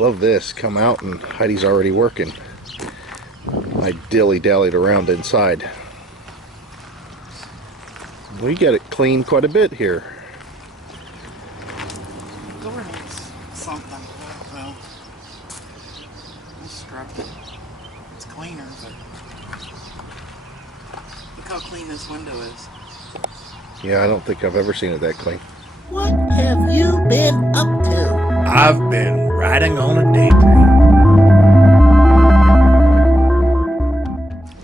Love this. Come out and Heidi's already working. I dilly-dallied around inside. We got it cleaned quite a bit here. Door needs something. Well, this scrub it. It's cleaner, but look how clean this window is. Yeah, I don't think I've ever seen it that clean. What have you been up to? I've been riding on a daydream.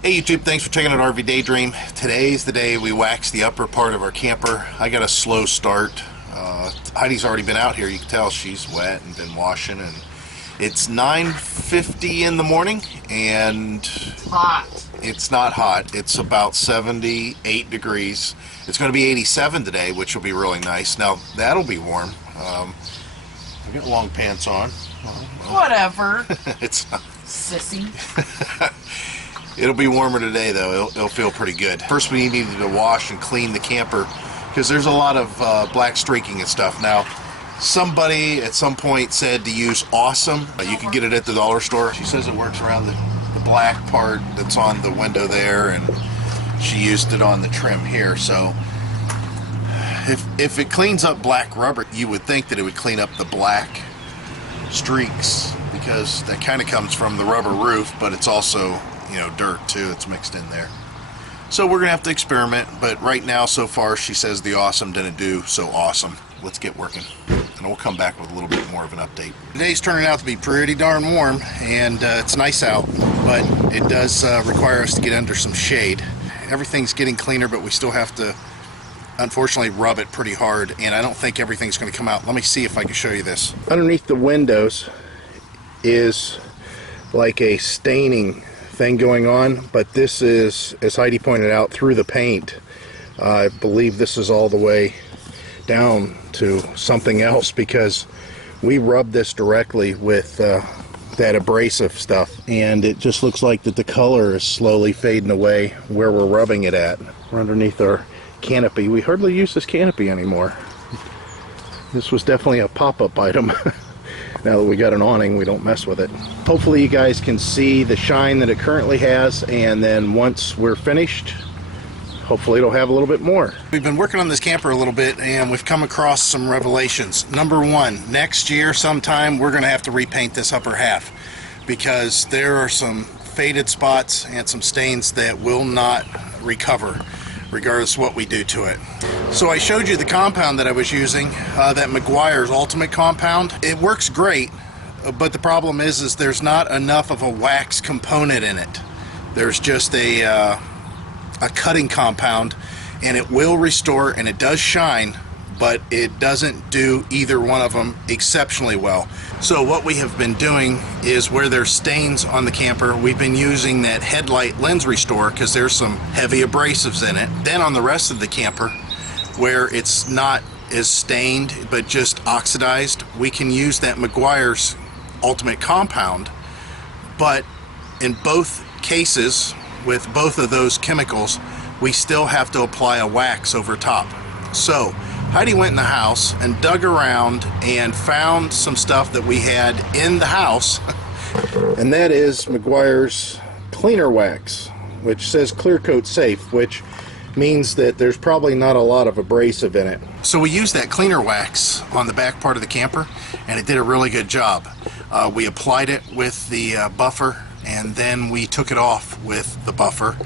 Hey YouTube, thanks for checking out RV Daydream. Today's the day we wax the upper part of our camper. I got a slow start. Heidi's already been out here. You can tell she's wet and been washing, and it's 9:50 in the morning and Hot. it's not hot. It's about 78 degrees. It's going to be 87 today, which will be really nice. Now that'll be warm. I've got long pants on. Whatever. It's not. Sissy. It'll be warmer today though. It'll feel pretty good. First we needed to wash and clean the camper because there's a lot of black streaking and stuff. Now somebody at some point said to use Awesome. You can get it at the dollar store. She says it works around the black part that's on the window there, and she used it on the trim here. So if it cleans up black rubber, you would think that it would clean up the black streaks, because that kind of comes from the rubber roof, but it's also, you know, dirt too. It's mixed in there. So we're gonna have to experiment, but right now so far she says the Awesome didn't do so awesome. Let's get working and we'll come back with a little bit more of an update. Today's turning out to be pretty darn warm, and it's nice out, but it does require us to get under some shade. Everything's getting cleaner, but we still have to unfortunately rub it pretty hard, and I don't think everything's going to come out. Let me see if I can show you this. Underneath the windows is like a staining thing going on, but this is, as Heidi pointed out, through the paint. I believe this is all the way down to something else, because we rubbed this directly with that abrasive stuff, and it just looks like that the color is slowly fading away where we're rubbing it at. We're underneath our canopy. We hardly use this canopy anymore. This was definitely a pop-up item. Now that we got an awning, we don't mess with it. Hopefully you guys can see the shine that it currently has, and then once we're finished, hopefully it'll have a little bit more. We've been working on this camper a little bit, and we've come across some revelations. Number one, next year sometime we're going to have to repaint this upper half, because there are some faded spots and some stains that will not recover regardless of what we do to it. So I showed you the compound that I was using, that Meguiar's Ultimate compound. It works great, but the problem is there's not enough of a wax component in it. There's just a cutting compound, and it will restore, and it does shine, but it doesn't do either one of them exceptionally well. So what we have been doing is, where there's stains on the camper, we've been using that headlight lens restore, because there's some heavy abrasives in it. Then on the rest of the camper, where it's not as stained but just oxidized, we can use that Meguiar's Ultimate compound. But in both cases, with both of those chemicals, we still have to apply a wax over top. So Heidi went in the house and dug around and found some stuff that we had in the house, and that is Meguiar's cleaner wax, which says clear coat safe, which means that there's probably not a lot of abrasive in it. So we used that cleaner wax on the back part of the camper, and it did a really good job. We applied it with the buffer, and then we took it off with the buffer.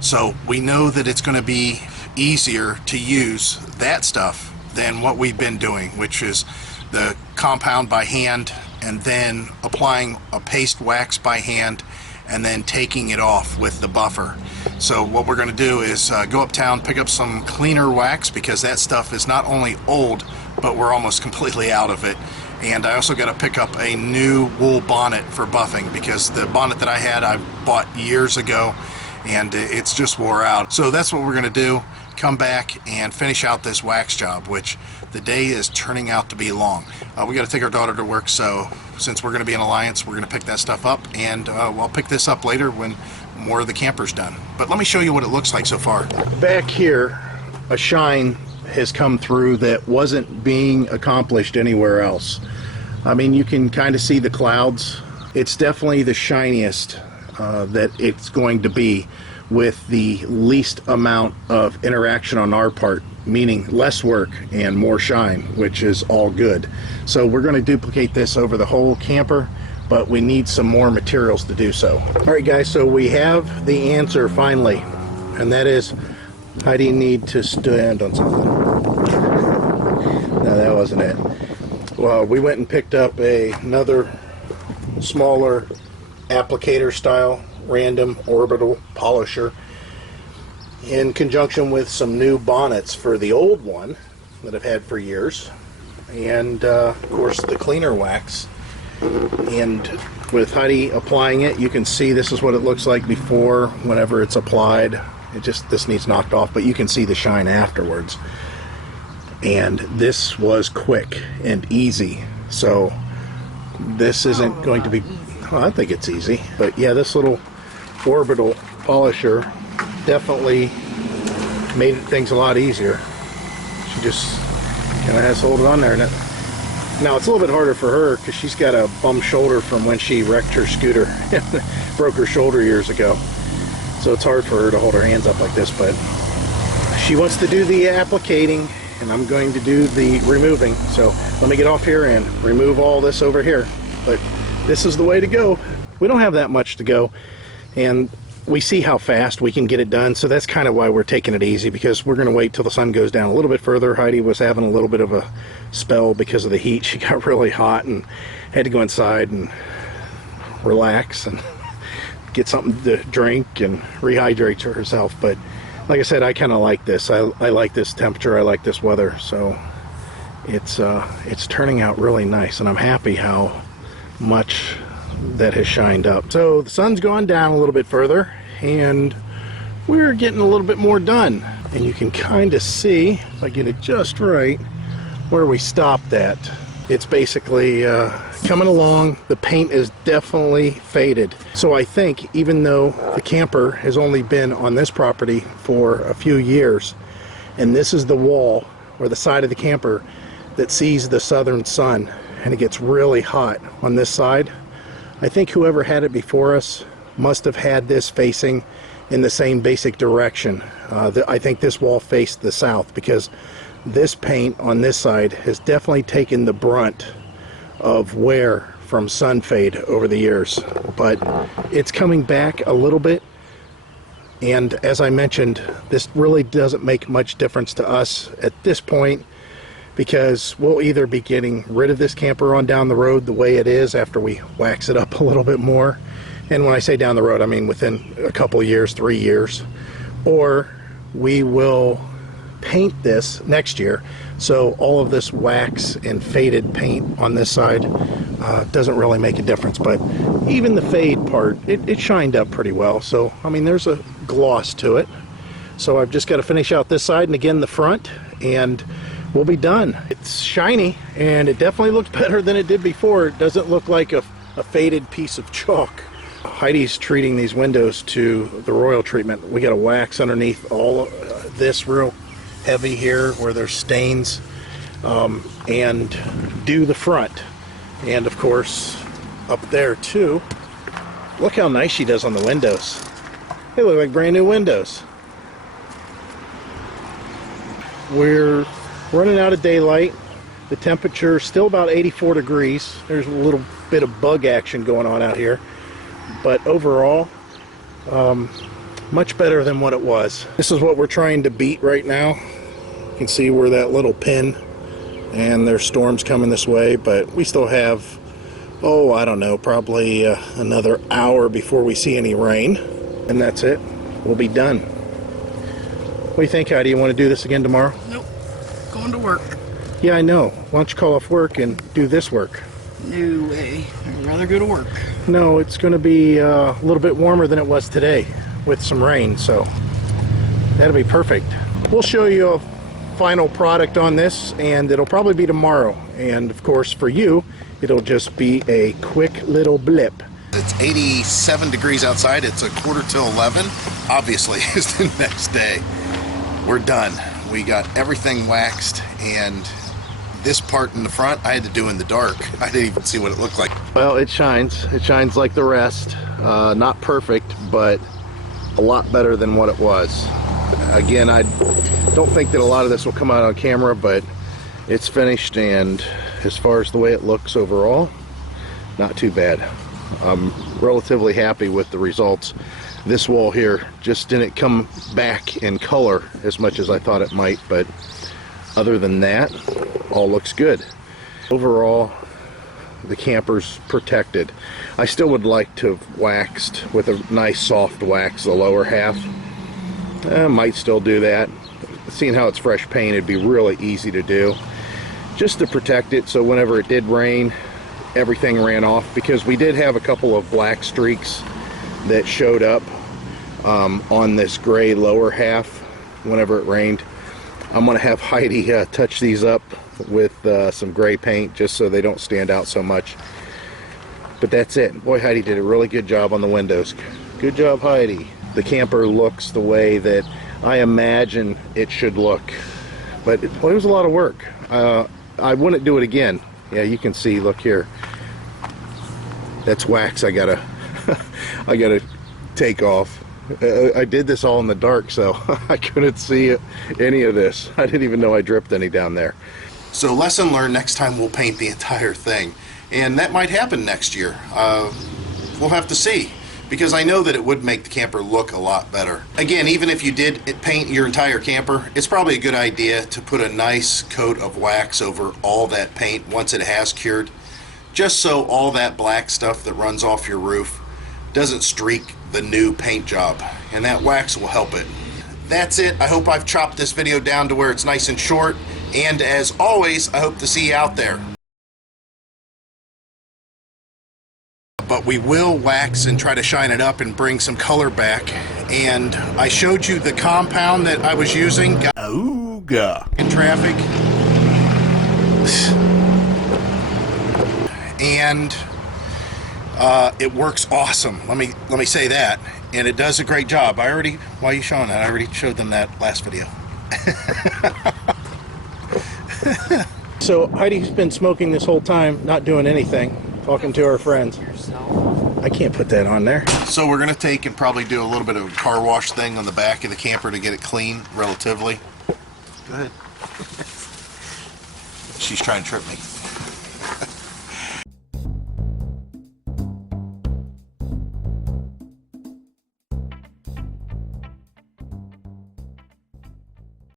So we know that it's going to be easier to use that stuff than what we've been doing, which is the compound by hand, and then applying a paste wax by hand, and then taking it off with the buffer. So what we're going to do is go uptown, pick up some cleaner wax, because that stuff is not only old, but we're almost completely out of it. And I also got to pick up a new wool bonnet for buffing, because the bonnet that I had I bought years ago, and it's just wore out. So that's what we're going to do. Come back and finish out this wax job, which the day is turning out to be long. We got to take our daughter to work, so since we're going to be in Alliance, we're going to pick that stuff up, and I'll pick this up later when more of the camper's done. But let me show you what it looks like so far. Back here, a shine has come through that wasn't being accomplished anywhere else. I mean, you can kind of see the clouds. It's definitely the shiniest that it's going to be, with the least amount of interaction on our part, meaning less work and more shine, which is all good. So we're going to duplicate this over the whole camper, but we need some more materials to do so. All right, guys, so we have the answer finally, and that is Heidi need to stand on something. No, that wasn't it. Well, we went and picked up another smaller applicator style random orbital polisher in conjunction with some new bonnets for the old one that I've had for years, and of course the cleaner wax. And with Heidi applying it, you can see this is what it looks like before. Whenever it's applied, this needs knocked off, but you can see the shine afterwards. And this was quick and easy, so this isn't going to be, well, I think it's easy, but yeah, this little orbital polisher definitely made things a lot easier. She just kind of has to hold it on there. Now it's a little bit harder for her because she's got a bum shoulder from when she wrecked her scooter. Broke her shoulder years ago, so it's hard for her to hold her hands up like this, but she wants to do the applicating and I'm going to do the removing. So let me get off here and remove all this over here, but this is the way to go. We don't have that much to go, and we see how fast we can get it done, so that's kind of why we're taking it easy, because we're going to wait till the sun goes down a little bit further. Heidi was having a little bit of a spell because of the heat. She got really hot and had to go inside and relax and get something to drink and rehydrate herself. But like I said, I kind of like this. I like this temperature. I like this weather, so it's turning out really nice, and I'm happy how much that has shined up. So the sun's gone down a little bit further and we're getting a little bit more done, and you can kind of see, if I get it just right, where we stopped at. It's basically coming along. The paint is definitely faded, so I think even though the camper has only been on this property for a few years, and this is the wall or the side of the camper that sees the southern sun, and it gets really hot on this side, I think whoever had it before us must have had this facing in the same basic direction. I think this wall faced the south, because this paint on this side has definitely taken the brunt of wear from sun fade over the years. But it's coming back a little bit, and as I mentioned, this really doesn't make much difference to us at this point, because we'll either be getting rid of this camper on down the road the way it is after we wax it up a little bit more. And when I say down the road, I mean within a couple of years, 3 years. Or we will paint this next year, so all of this wax and faded paint on this side doesn't really make a difference. But even the fade part, it shined up pretty well. So, I mean, there's a gloss to it. So I've just got to finish out this side and again the front, and we'll be done. It's shiny, and it definitely looks better than it did before. It doesn't look like a faded piece of chalk. Heidi's treating these windows to the royal treatment. We got to wax underneath all of this real heavy here where there's stains, and do the front. And of course up there too. Look how nice she does on the windows. They look like brand new windows. We're running out of daylight. The temperature is still about 84 degrees. There's a little bit of bug action going on out here, but overall much better than what it was. This is what we're trying to beat right now. You can see where that little pin, and there's storms coming this way, but we still have, oh, I don't know, probably another hour before we see any rain, and that's it. We'll be done. What do you think, Heidi? You want to do this again tomorrow? Nope. Going to work. Yeah, I know. Why don't you call off work and do this work? No way. I'd rather go to work. No, it's going to be a little bit warmer than it was today with some rain, so that'll be perfect. We'll show you a final product on this, and it'll probably be tomorrow. And of course, for you, it'll just be a quick little blip. It's 87 degrees outside. It's a quarter till 11. Obviously, it's the next day. We're done. We got everything waxed, and this part in the front I had to do in the dark. I didn't even see what it looked like. Well, it shines. It shines like the rest. Not perfect, but a lot better than what it was. Again, I don't think that a lot of this will come out on camera, but it's finished, and as far as the way it looks overall, not too bad. I'm relatively happy with the results. This wall here just didn't come back in color as much as I thought it might, but other than that, all looks good. Overall, the camper's protected. I still would like to have waxed with a nice soft wax the lower half. Might still do that. Seeing how it's fresh paint, it'd be really easy to do, just to protect it so whenever it did rain, everything ran off, because we did have a couple of black streaks that showed up on this gray lower half whenever it rained. I'm gonna have Heidi touch these up with some gray paint just so they don't stand out so much. But that's it. Boy, Heidi did a really good job on the windows. Good job, Heidi. The camper looks the way that I imagine it should look, but it was a lot of work. I wouldn't do it again. Yeah, you can see, look here, that's wax I gotta I gotta take off. I did this all in the dark, so I couldn't see any of this. I didn't even know I dripped any down there. So lesson learned, next time we'll paint the entire thing, and that might happen next year. We'll have to see, because I know that it would make the camper look a lot better. Again, even if you did paint your entire camper, it's probably a good idea to put a nice coat of wax over all that paint once it has cured, just so all that black stuff that runs off your roof doesn't streak the new paint job, and that wax will help it. That's it. I hope I've chopped this video down to where it's nice and short, and as always, I hope to see you out there. But we will wax and try to shine it up and bring some color back. And I showed you the compound that I was using. Ooga. In traffic. And it works awesome. Let me say that. And it does a great job. Why are you showing that? I already showed them that last video. So Heidi's been smoking this whole time, not doing anything, talking to her friends. I can't put that on there. So we're going to take and probably do a little bit of a car wash thing on the back of the camper to get it clean, relatively. Go ahead. She's trying to trip me.